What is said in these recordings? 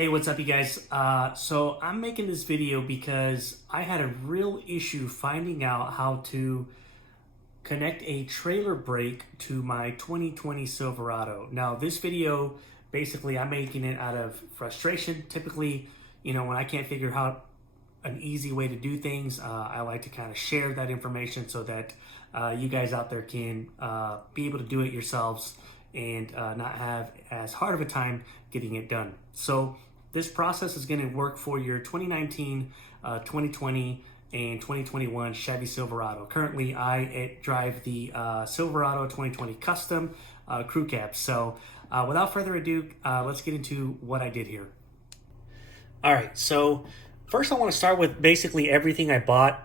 Hey, what's up, you guys? So I'm making this video because I had a real issue finding out how to connect a trailer brake to my 2020 Silverado. Now, this video, basically, I'm making it out of frustration. Typically, when I can't figure out an easy way to do things, I like to kind of share that information so that you guys out there can be able to do it yourselves and not have as hard of a time getting it done. So this process is going to work for your 2019, 2020, and 2021 Chevy Silverado. Currently, I drive the Silverado 2020 Custom Crew Cab. So without further ado, let's get into what I did here. All right, so first I want to start with basically everything I bought.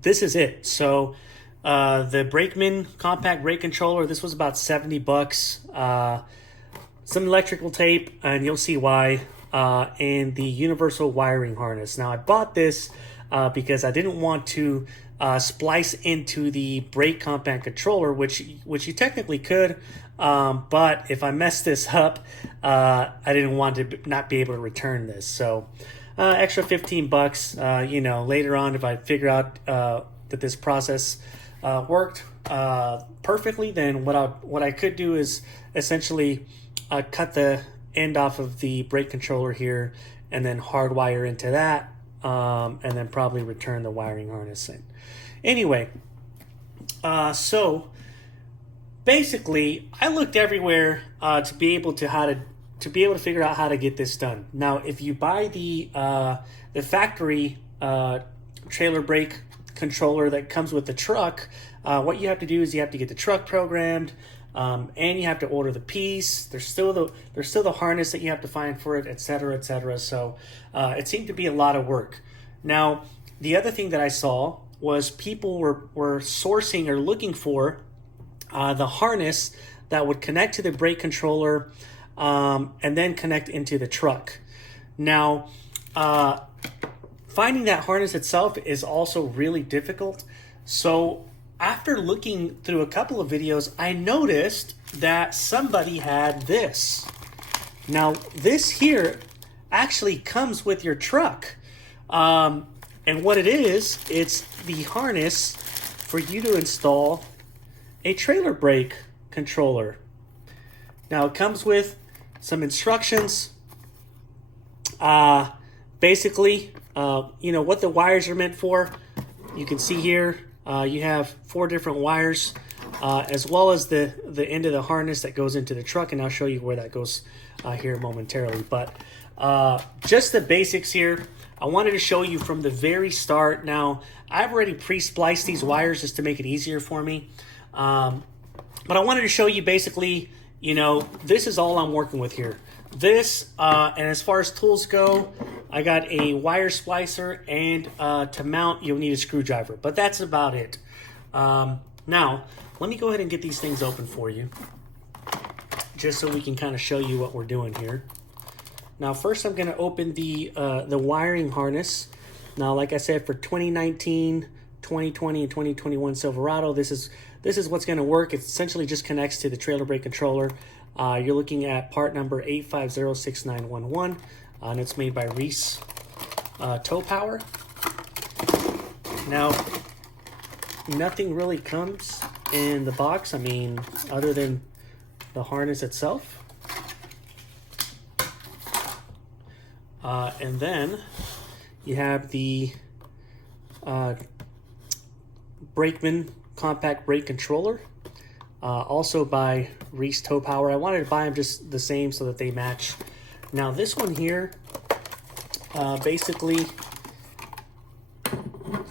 This is it. So the Brakeman compact brake controller, this was about 70 bucks. Some electrical tape, and you'll see why, and the universal wiring harness. Now I bought this because I didn't want to splice into the brake compact controller, which you technically could, but if I messed this up, I didn't want to not be able to return this. So extra 15 bucks, later on, if I figure out that this process worked perfectly, then what I could do is essentially cut the end off of the brake controller here and then hardwire into that, and then probably return the wiring harness in. Anyway, so basically I looked everywhere to be able to figure out how to get this done. Now, if you buy the factory trailer brake controller that comes with the truck, what you have to do is you have to get the truck programmed, and you have to order the piece. There's still the harness that you have to find for it, etc., etc. So it seemed to be a lot of work. Now, the other thing that I saw was people were sourcing or looking for the harness that would connect to the brake controller and then connect into the truck. Now, finding that harness itself is also really difficult. So after looking through a couple of videos, I noticed that somebody had this. Now, this here actually comes with your truck. And what it is, it's the harness for you to install a trailer brake controller. Now, it comes with some instructions. Basically, what the wires are meant for. You can see here, you have 4 different wires, as well as the end of the harness that goes into the truck, and I'll show you where that goes here momentarily. But just the basics here, I wanted to show you from the very start. Now, I've already pre-spliced these wires just to make it easier for me, but I wanted to show you basically, this is all I'm working with here. This, and as far as tools go, I got a wire splicer, and to mount, you'll need a screwdriver. But that's about it. Now, let me go ahead and get these things open for you, just so we can kind of show you what we're doing here. Now, first I'm going to open the wiring harness. Now, like I said, for 2019, 2020, and 2021 Silverado, this is what's going to work. It essentially just connects to the trailer brake controller. You're looking at part number 8506911, and it's made by Reese Tow Power. Now, nothing really comes in the box, other than the harness itself. And then you have the Brakeman compact brake controller. Also by Reese Tow Power. I wanted to buy them just the same so that they match. Now this one here basically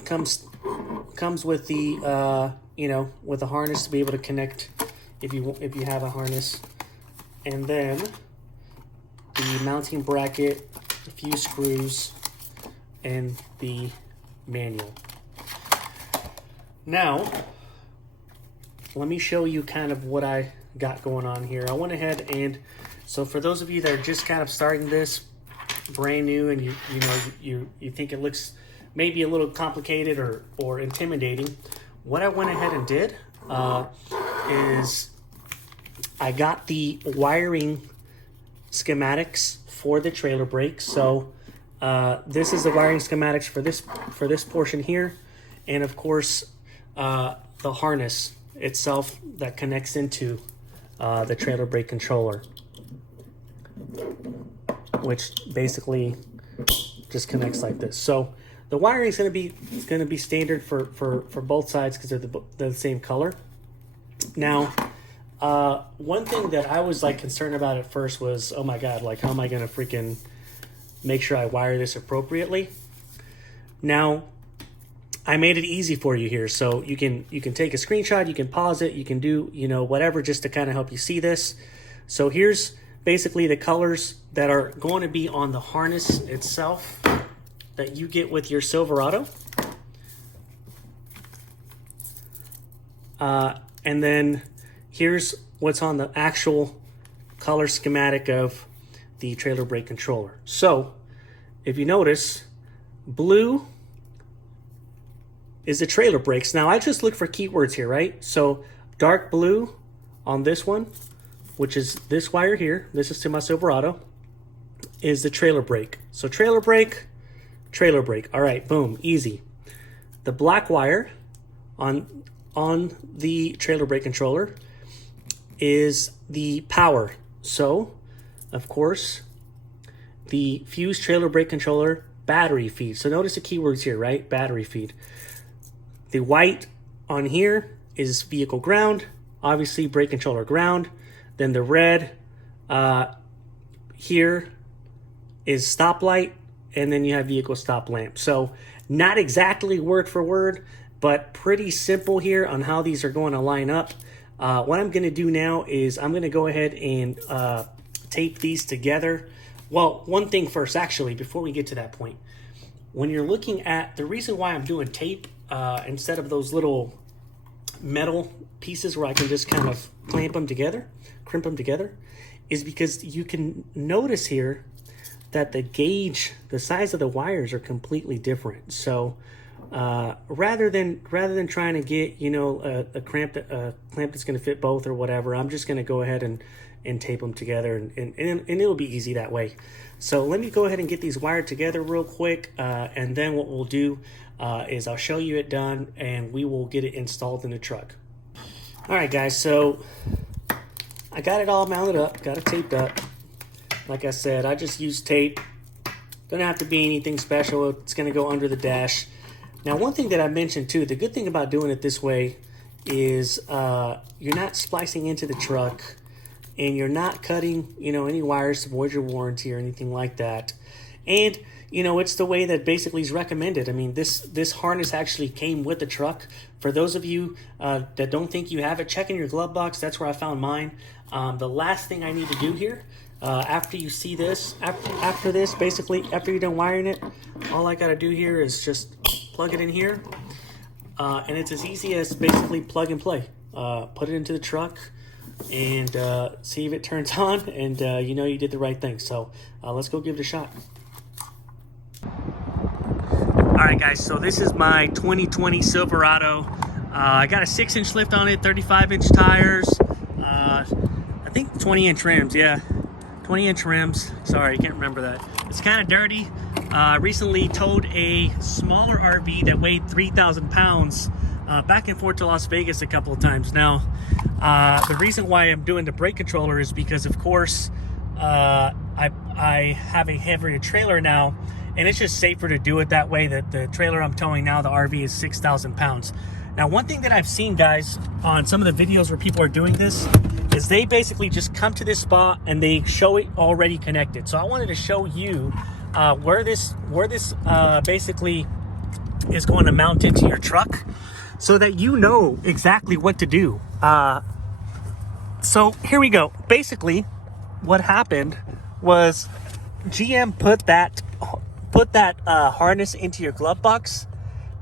comes with the with a harness to be able to connect if you have a harness, and then the mounting bracket, a few screws, and the manual. Now, let me show you kind of what I got going on here. I went ahead and, so for those of you that are just kind of starting this brand new, and you think it looks maybe a little complicated or intimidating, what I went ahead and did is I got the wiring schematics for the trailer brake. So this is the wiring schematics for this portion here, and of course the harness itself that connects into the trailer brake controller, which basically just connects like this. So the wiring is going to be standard for both sides because they're the same color. Now, one thing that I was like concerned about at first was, oh my god, like how am I going to freaking make sure I wire this appropriately? Now, I made it easy for you here, so you can take a screenshot, you can pause it, you can do whatever just to kind of help you see this. So here's basically the colors that are going to be on the harness itself that you get with your Silverado. And then here's what's on the actual color schematic of the trailer brake controller. So if you notice, blue is the trailer brakes. Now I just look for keywords here, right? So dark blue on this one, which is this wire here, this is to my Silverado, is the trailer brake. So trailer brake, all right, boom, easy. The black wire on the trailer brake controller is the power. So of course the fuse trailer brake controller battery feed. So notice the keywords here, right? Battery feed. The white on here is vehicle ground, obviously brake controller ground. Then the red here is stoplight, and then you have vehicle stop lamp. So not exactly word for word, but pretty simple here on how these are going to line up. What I'm going to do now is I'm going to go ahead and tape these together. Well, one thing first, actually, before we get to that point. When you're looking at, the reason why I'm doing tape instead of those little metal pieces where I can just kind of crimp them together, is because you can notice here that the gauge, the size of the wires are completely different. So rather than trying to get a clamp that's going to fit both or whatever, I'm just going to go ahead and tape them together, and it'll be easy that way. So let me go ahead and get these wired together real quick, and then what we'll do is I'll show you it done, and we will get it installed in the truck. All right, guys, so I got it all mounted up, got it taped up. Like I said, I just use tape. Doesn't have to be anything special. It's going to go under the dash. Now, one thing that I mentioned too, the good thing about doing it this way is you're not splicing into the truck, and you're not cutting, any wires to void your warranty or anything like that. And it's the way that basically is recommended. I mean, this harness actually came with the truck. For those of you that don't think you have it, check in your glove box. That's where I found mine. The last thing I need to do here, after you see this, after this, basically, after you're done wiring it, all I got to do here is just plug it in here. And it's as easy as basically plug and play. Put it into the truck and see if it turns on, and you did the right thing. So let's go give it a shot. All right, guys, so this is my 2020 Silverado. I got a 6-inch lift on it, 35-inch tires, I think 20-inch rims, yeah, 20-inch rims. Sorry, I can't remember that. It's kind of dirty. Recently towed a smaller RV that weighed 3,000 pounds back and forth to Las Vegas a couple of times. Now, the reason why I'm doing the brake controller is because, of course, I have a heavier trailer now, and it's just safer to do it that way. That the trailer I'm towing now, the RV, is 6,000 pounds. Now, one thing that I've seen, guys, on some of the videos where people are doing this is they basically just come to this spot and they show it already connected. So I wanted to show you where this basically is going to mount into your truck, so that you know exactly what to do. So here we go. Basically, what happened was GM put that harness into your glove box,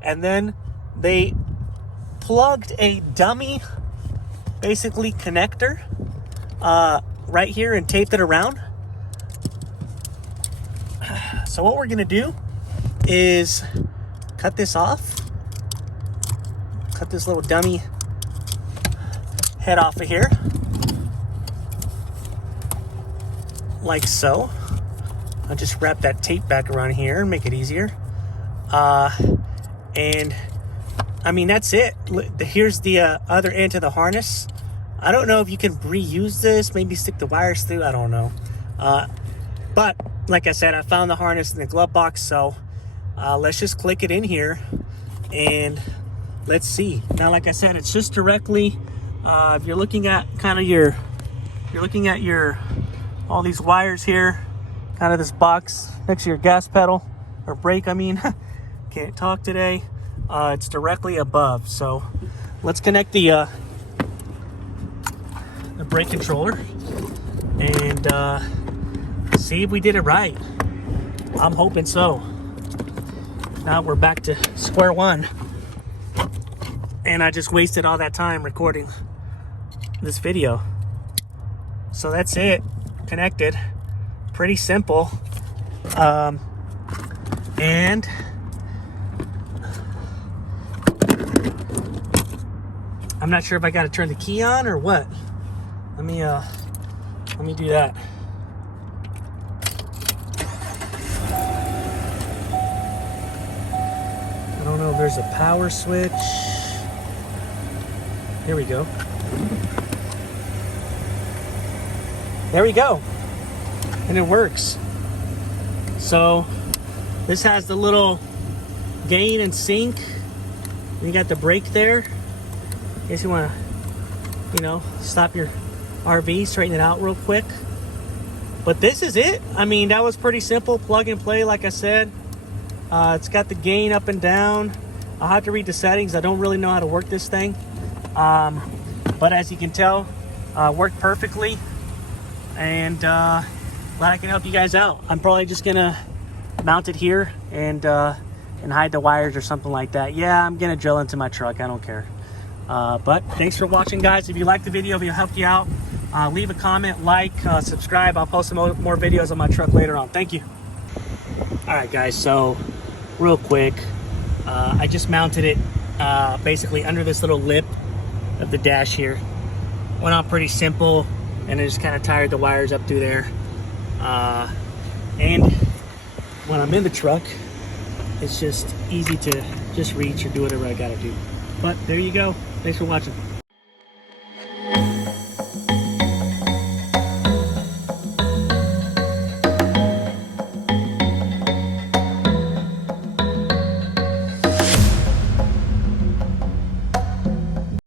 and then they plugged a dummy, basically, connector right here and taped it around. So what we're gonna do is cut this off, cut this little dummy head off of here, like so. I'll just wrap that tape back around here and make it easier. And I mean, that's it. Here's the other end to the harness. I don't know if you can reuse this, maybe stick the wires through, I don't know. But like I said, I found the harness in the glove box, so let's just click it in here and let's see. Now, like I said, it's just directly, if you're looking at kind of you're looking at all these wires here, kind of this box next to your gas pedal, or brake, I mean. Can't talk today. It's directly above. So let's connect the brake controller and see if we did it right. I'm hoping so. Now we're back to square one. And I just wasted all that time recording this video. So that's it. Connected. Pretty simple. And I'm not sure if I got to turn the key on or what. Let me do that. I don't know if there's a power switch. Here we go. There we go. And it works. So this has the little gain and sync. You got the brake there. In case you want to, stop your RV, straighten it out real quick. But this is it. I mean, that was pretty simple. Plug and play, like I said. It's got the gain up and down. I'll have to read the settings. I don't really know how to work this thing. But as you can tell, worked perfectly. And glad I can help you guys out. I'm probably just going to mount it here and hide the wires or something like that. Yeah, I'm going to drill into my truck. I don't care. But thanks for watching, guys. If you liked the video, if it helped you out, leave a comment, like, subscribe. I'll post some more videos on my truck later on. Thank you. All right, guys, so real quick, I just mounted it basically under this little lip of the dash here. Went on pretty simple, and I just kind of tied the wires up through there. And when I'm in the truck, it's just easy to just reach or do whatever I gotta do. But there you go. Thanks for watching.